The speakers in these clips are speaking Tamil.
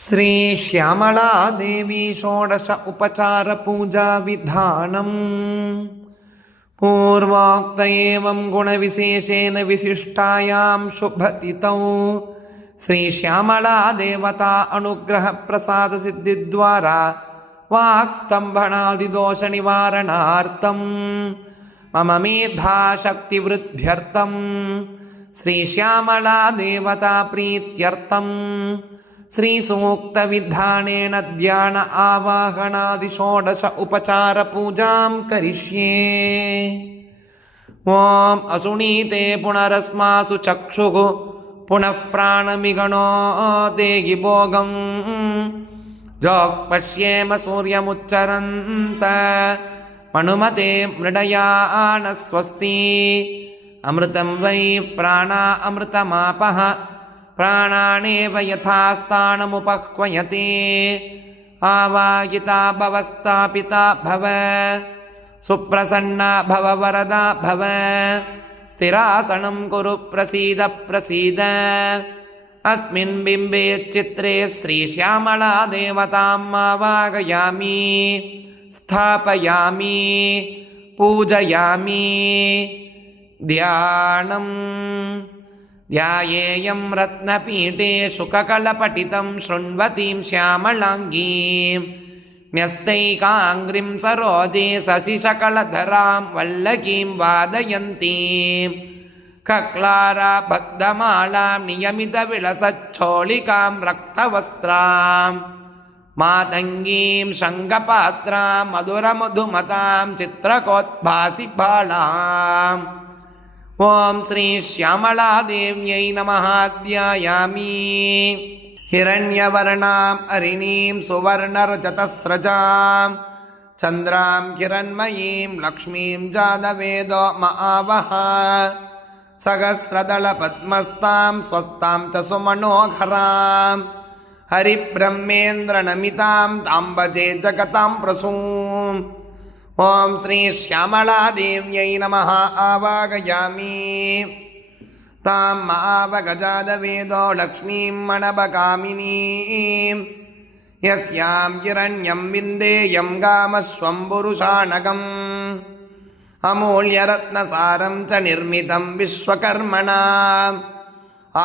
श्रीश्यामलादेवी षोडश उपचारपूजाविधानम् पूर्वोक्त एवं गुणविशेषेण विशिष्टायां शुभतितौ श्रीश्यामला देवता अनुग्रहप्रसादसिद्धिद्वारा वाक्स्तम्भणादिदोषनिवारणार्थम् मम मेधाशक्तिवृद्ध्यर्थम् श्रीश्यामला देवता प्रीत्यर्थम् श्रीसूक्तविधानेन ध्यान आवाहनादिषोडश उपचारपूजां करिष्ये। ॐ असुनीते पुनरस्मासु चक्षुः पुनः प्राणमिगणो देहि भोगम्। जोक्पश्येम सूर्यमुच्चरन्त मनुमते मृडयान स्वस्ति अमृतं वै प्राणा अमृतमापः प्राणानेव यथास्थानमुपह्वयते। आवाहिता भवस्थापिता भव। सुप्रसन्ना भव वरदा भव। स्थिरासनं कुरु प्रसीद प्रसीद। अस्मिन् बिम्बे चित्रे श्रीश्यामला देवताम् आवाहयामि स्थापयामि। पूजयामि। ध्यानम् ध्यायेयं रत्नपीठे शुककलपटितं शृण्वतीं श्यामलाङ्गीं न्यस्तैकाङ्घ्रिं सरोजे शशिशकलधरां वल्लकीं वादयन्तीं कक्लाराबद्धमालां नियमितविलसच्छोलिकां रक्तवस्त्रां मातङ्गीं शङ्खपात्रां मधुरमधुमतां चित्रकोद्भासि बालाम् ॐ श्रीश्यामलादेव्यै नमः ध्यायामि हिरण्यवर्णाम् अरिणीं सुवर्णरजतस्रजां चन्द्रां हिरण्मयीं लक्ष्मीं जातवेदो महावः सहस्रदलपद्मस्तां स्वस्तां च सुमनोहरां हरिब्रह्मेन्द्रनमितां ताम्बजे जगतां प्रसूम् ॐ श्रीश्यामलादेव्यै नमः आवागयामि तां मावगजादवेदो लक्ष्मीं मणबकामिनीं यस्यां हिरण्यं विन्देयं गामस्वं पुरुषाणकम् अमूल्यरत्नसारं च निर्मितं विश्वकर्मणा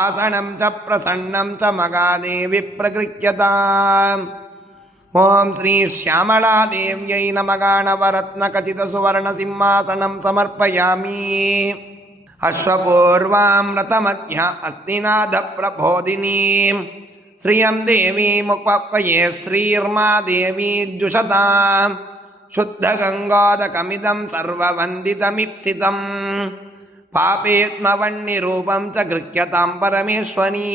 आसनं च प्रसन्नं च मगादेवि प्रगृह्यताम् ఓం శ్రీ శ్యామళాదేవ్యై నమగాణవరత్నకచితసువర్ణసింహాసనం సమర్పయామి. అశ్వపూర్వామృతమధ్య అస్తినాథప్రబోధినీం. శ్రియం దేవీముపక్వయే శ్రీర్మాదేవీజుషతా శుద్ధగంగాదకమిదం సర్వవందితమిప్సితం. పాపేత్మవన్నిరూపం చ గృహ్యతాం పరమేశ్వరీ.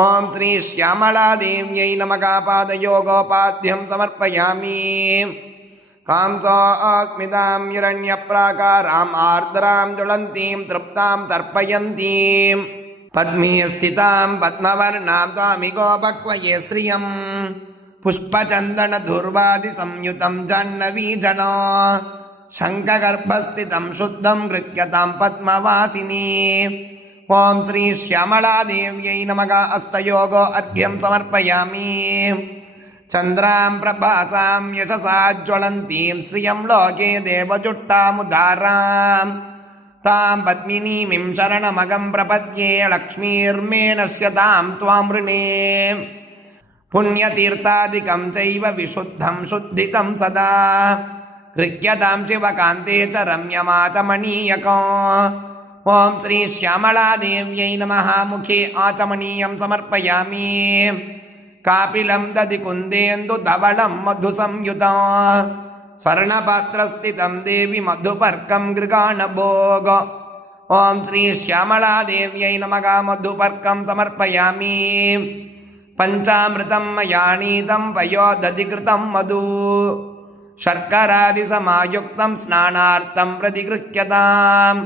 ॐ श्रीश्यामलादेव्यै नमकापादयोगोपाद्यं समर्पयामि कांसोऽस्मितां हिरण्यप्राकाराम् आर्द्रां ज्वलन्तीं तृप्तां तर्पयन्तीं पद्मी स्थितां पद्मवर्णां त्वामिगोपक्वये श्रियम् पुष्पचन्दनधुर्वादिसंयुतं जाह्नवीजन शङ्खगर्भस्थितं शुद्धं गृह्यतां पद्मवासिनी ॐ श्रीश्यामलादेव्यै नमः अस्तयोगो अर्घ्यं समर्पयामि चन्द्रां प्रभासां यशसा ज्वलन्तीं श्रियं लोके देवजुट्टामुदारां तां पद्मिनीमिं शरणमगं प्रपद्ये लक्ष्मीर्मेणस्य तां त्वां ऋणे पुण्यतीर्थादिकं चैव विशुद्धं शुद्धितं सदा गृह्यतां शिवकान्ते च रम्यमाचमणीयको ॐ श्रीश्यामलादेव्यै नमः मुखे आचमनीयं समर्पयामि कापिलं दधि कुन्देन्दुधवलं मधुसंयुता स्वर्णपात्रस्थितं देवि मधुपर्कं गृगाणभोग ॐ श्रीश्यामलादेव्यै नमः मधुपर्कं समर्पयामि पञ्चामृतं मया नीतं पयोदधिकृतं मधु शर्करादिसमायुक्तं स्नानार्थं प्रतिगृह्यताम्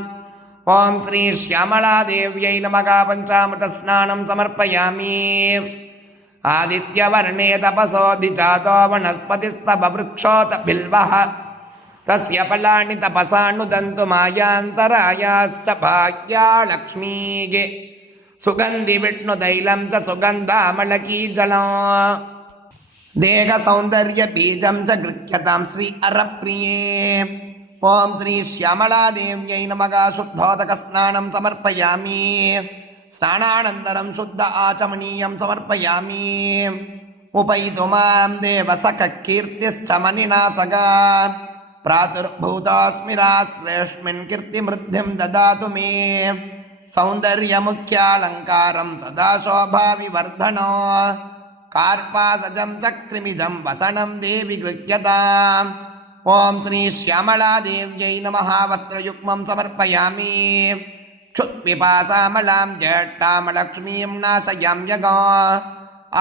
ஓம் ஸ்ரீ ஷியாமலாதேவியை நமகா பஞ்சாமிருதஸ்நானம் சமர்ப்பயாமி. ஆதித்யவர்ணே தபசோதி சாதோ வனஸ்பதிஸ்தபவృక్షோத பில்வஹ. தஸ்ய பலாணி தபசானுதந்து மாயாந்தராயாஸ்த பாக்யா லக்ஷ்மீகே சுகந்தி விஷ்ணு தைலம் ச சுகந்தாமலகீஜலம் தேக சௌந்தர்ய பீஜம் ச கிருக்கியதாம் ஸ்ரீ அரப்பிரியே ஓம் ஸ்ரீ ஷியாமலாதேவியை நமக சுத்தோதக ஸ்நானம் சமர்ப்பயாமி ஸ்நானானந்தரம் சுத்த ஆச்சமனீயம் சமர்ப்பயாமி उपयितु मां देवसखकीर्तिश्चमनिनासगा प्रातुर्भूतास्मिराश्रेष्मिन् कीर्तिमृद्धिं ददातु मे सौन्दर्यमुख्यालङ्कारं सदा शोभाविवर्धनो कार्पासजं चक्रिमिजं वसनं देवि गृह्यताम् ஓம் ஸ்ரீ श्यामलादेव्यै नमः वक्त्रयुग्मं समर्पयामि क्षुत्पिपासामलां ज्येष्ठामलक्ष्मीं नाशयां जगा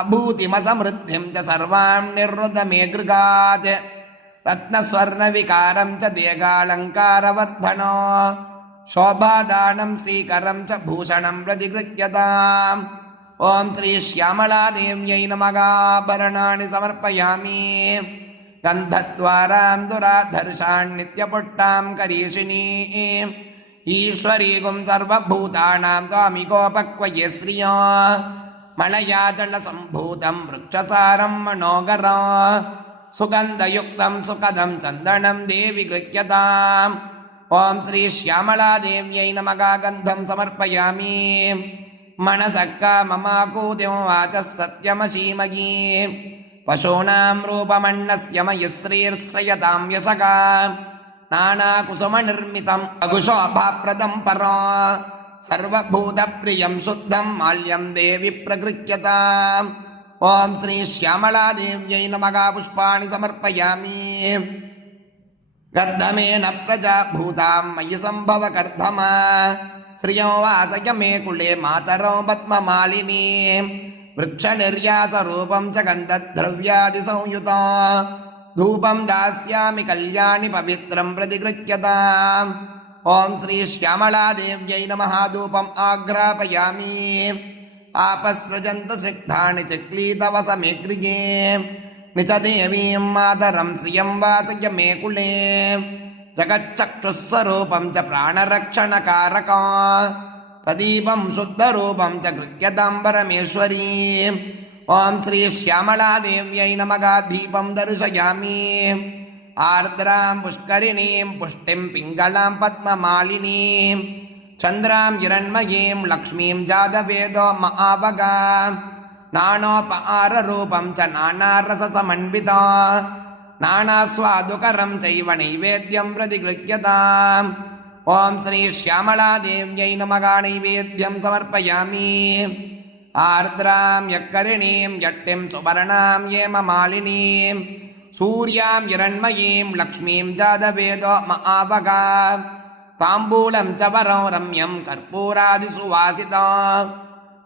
अभूतिमसमृद्धिं च सर्वां निर्वृतमे गृगात् रत्नस्वर्णविकारं च देगालङ्कारवर्धनो शोभादानं श्रीकरं च भूषणं प्रतिगृह्यताम् ॐ श्रीश्यामलादेव्यै नमगाभरणानि समर्पयामि கந்தத்வாராம் துராதர்ஷான் நித்யபுட்டாம் கரீஷினி ஈஸ்வரீகும் சர்வபூதானாம் துவாமிகோபக்வய ஸ்ரீயோ மலையாஜலசம்பூதம் விரக்ஷசாரம் மனோகரா சுகந்தயுக்தம் சுகதம் சந்தனம் தேவி கிருக்கியதாம் ஓம் ஸ்ரீ ஷியாமலா தேவியை நமகா கந்தம் சமர்ப்பயாமி மனசக்கா மமாகூதிம் வாச்ச சத்யமசீமகீ पशूनां रूपमण्णस्य मयिश्रीर्श्रयतां यशका नानाकुसुमनिर्मितम् अगुशोभाप्रदं परा सर्वभूतप्रियं शुद्धं माल्यं देवि प्रगृह्यता ॐ श्रीश्यामलादेव्यै नमः पुष्पाणि समर्पयामि गर्धमेन प्रजा भूतां मयि सम्भवकर्धमा श्रियो वासय मे कुले मातरौ पद्ममालिनी वृक्ष वृक्षनिर्यासरूपं च गन्धद्रव्यादिसंयुता। धूपं दास्यामि कल्याणि पवित्रं श्री ॐ श्रीश्यामलादेव्यै नमः। धूपम् आघ्रापयामि आपसृजन्तु स्निग्धानि चिक्लीतवसमे गृहे निचदेवीं मातरम श्रियं वासय मे कुले जगच्चक्षुस्वरूपं च प्राणरक्षण प्राणरक्षणकारका। प्रदीपं शुद्धरूपं च गृह्यताम्बरमेश्वरी ॐ श्रीश्यामलादेव्यै नमगा दीपं दर्शयामि आर्द्रां पुष्करिणीं पुष्टिं पिङ्गलां पद्ममालिनीं चन्द्रां हिरण्मयीं लक्ष्मीं जातवेदो महावगा नाणोपहाररूपं च नानारससमन्विता नानास्वादुकरं चैव नैवेद्यं प्रतिगृह्यताम् ஓம் ஸ்ரீ ஷியாமளாதேவியை நமகாணைவேத்தியம் சமர்ப்பயாமி. ஆர்திராம் யக்கரிணீம் யட்டிம் சுபர்ணாம் ஏமமாலினீம் சூர்யாம் இரண்மயீம் லக்ஷ்மீம் ஜாதவேதோ மகாபகா. தாம்பூலம் சவரம் ரம்யம் கற்பூராதிசுவாசிதாம்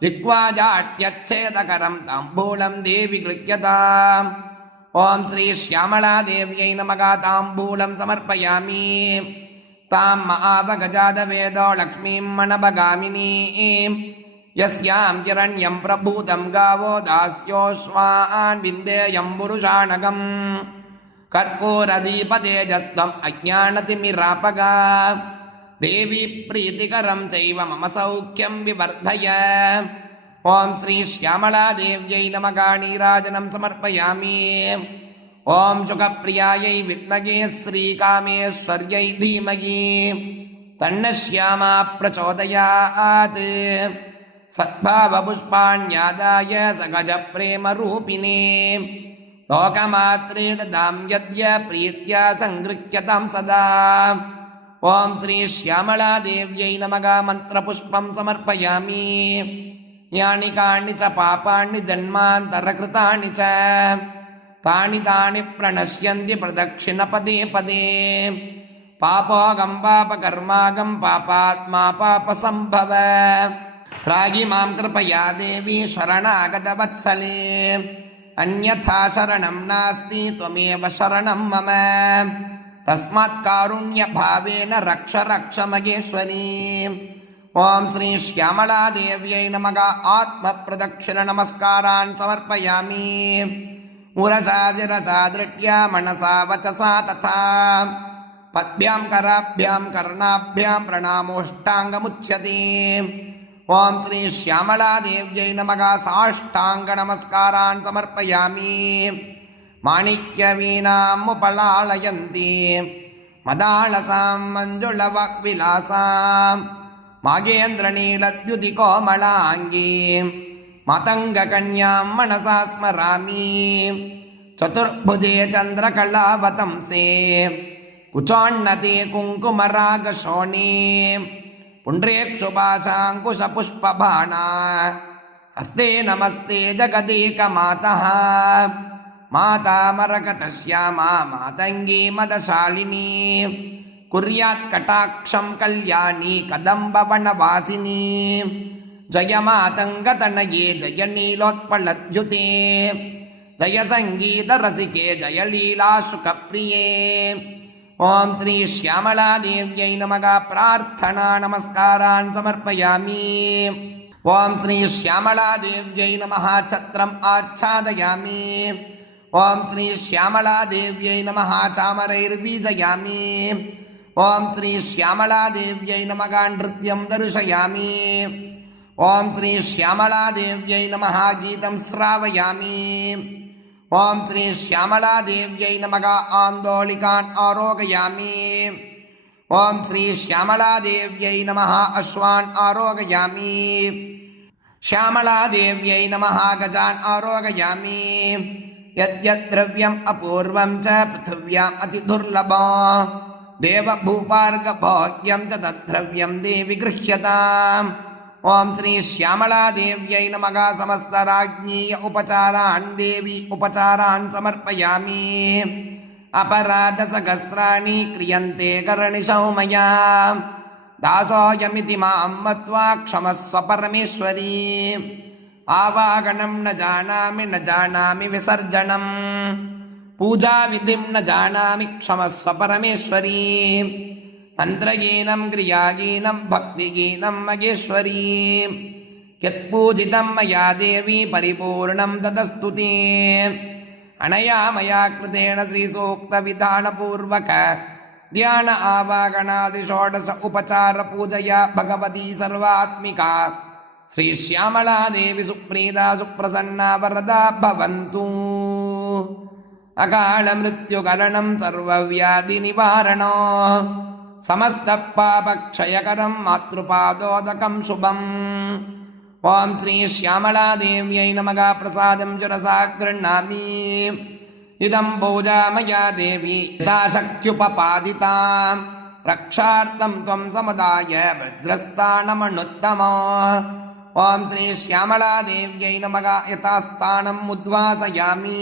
திக்வாஜாட்யச்சேதகரம் தாம்பூலம் தேவி கிருக்கியதாம் ஓம் ஸ்ரீ ஷியாமளா தேவியை நமகா தாம்பூலம் சமர்ப்பயாமி. तां महावगजादवेदो लक्ष्मीं मनभगामिनीम् यस्यां किरण्यं प्रभूतं गावो दास्योऽश्वान् विन्देयं पुरुषाणगम् कर्पूरदीपतेजस्त्वम् अज्ञानतिमिरापगा देवी प्रीतिकरं चैव मम सौख्यं विवर्धय ॐ श्रीश्यामलादेव्यै नमकाणीराजनं समर्पयामि ஓம் சுகப்பிரியாயை வித்மகே ஸ்ரீகாமேஸ்வர்யை தீமகி. தன்னஸ்யாமா பிரச்சோதயாத். சத்பாவபுஷ்பாண்யாதாய சகஜ பிரேமரூபிணே லோகமாத்ரே ததாம் யத்ய பிரீத்யா சங்கிருக்கியதாம் சதா. ஓம் ஸ்ரீ ஷியாமளா தேவியை நமக மந்திரபுஷ்பம் சமர்ப்பயாமி. ஞானி காணி ச பாபாணி ஜன்மாந்தரகிருதாணி ச. தானி தானி பிரணசியந்தி பிரதட்சிண பதே பதே பாபோகம் பாப கர்மாகம் பாபாத்மா பாப சம்பவ திராகி மாம் கிருபயா தேவி சரணாகத வத்சலே அந்யதா சரணம் நாஸ்தி துவமேவ சரணம் மம தஸ்மாத் காருண்ய பாவேன ரக்ஷ ரக்ஷ மகேஸ்வரி ஓம் ஸ்ரீ ஷியாமலா தேவியை நமக ஆத்ம பிரதட்சிண நமஸ்காரான் சமர்ப்பயாமி मुरसा शिरसा दृष्ट्या मनसा वचसा तथा पद्भ्यां कराभ्यां कर्णाभ्यां प्रणामोष्टाङ्गमुच्यते ॐ श्री श्यामलादेव्यै नमः साष्टाङ्गनमस्कारान् समर्पयामि माणिक्यवीणामुपलालयन्ति मदालसां मञ्जुलवाग्विलासां मागेन्द्रनीलद्युतिकोमलाङ्गीम् मतङ्गकन्यां मनसा स्मरामि चतुर्भुजे चन्द्रकलावतंसे कुचोन्नते कुङ्कुमरागशोणे पुण्ड्रेक्षुभाषाङ्कुशपुष्पबाणा हस्ते नमस्ते जगदेकमातः माता मरकतश्यामा मातङ्गी मदशालिनी कुर्यात् कटाक्षं कल्याणी कदम्बवनवासिनी जय मातङ्गतनये जय नीलोत्पलद्युते जय सङ्गीतरसिके जय लीलाशुकप्रिये ॐ श्री श्यामलादेव्यै नमः प्रार्थना नमस्कारान् समर्पयामि ॐ श्री श्यामलादेव्यै नमः छत्रम् आच्छादयामि ॐ श्री श्यामलादेव्यै नमः चामरैर्बीजयामि ॐ श्री श्यामलादेव्यै नमः नृत्यं दर्शयामि ॐ श्री श्यामलादेव्यै नमः गीतं श्रावयामि ॐ श्री श्यामलादेव्यै नमः आन्दोलिकान् आरोगयामि ॐ श्री श्यामलादेव्यै नमः अश्वान् आरोगयामि श्यामलादेव्यै नमः गजान् आरोगयामि यद्यद्द्रव्यम् अपूर्वं च पृथिव्याम् अतिदुर्लभम् देवभूपार्गभोग्यं च तद्द्रव्यं देवि गृह्यताम् ఓం శ్రీ శ్యామళాదేవ్యై నమగ సమస్తరాజ్ఞీయ ఉపచారాన్ దేవి ఉపచారాన్ సమర్పయామి అపరాధసహస్రాణి క్రియంతే కరణిశౌ మయా దాసోయమితి మాం మత్వా క్షమస్వ పరమేశ్వరీ ఆవాగణం న జానామి న జానామి విసర్జనం పూజావిధిం న జానామి క్షమస్వ పరమేశ్వరీ மந்திரகீனம் கிரியாகீனம் பக்திகீனம் மகேஸ்வரி யத்பூஜிதம் மயா தேவி பரிபூர்ணம் ததஸ்துதே. அனயா மயா கிருதேன ஸ்ரீசூக்தவிதானபூர்வக தியான ஆவாகணாதிஷோடச உபச்சார பூஜையா பகவதி சர்வாத்மிகா. ஸ்ரீஷ்யாமலா தேவி சுப்ரீதா சுப்பிரசன்னா வரதா பவந்தூ. அகால மிருத்யுகரணம் சர்வவியாதி நிவாரணோ समस्तपापक्षयकरं मातृपादोदकं शुभम् ॐ श्रीश्यामलादेव्यै नमः प्रसादं जुरसा गृह्णामि इदं पूजा मया देवी यथाशक्त्युपपादितां रक्षार्थं त्वं समुदाय भद्रस्थानमनुत्तम ॐ श्रीश्यामलादेव्यै नमः यथास्थानम् उद्वासयामि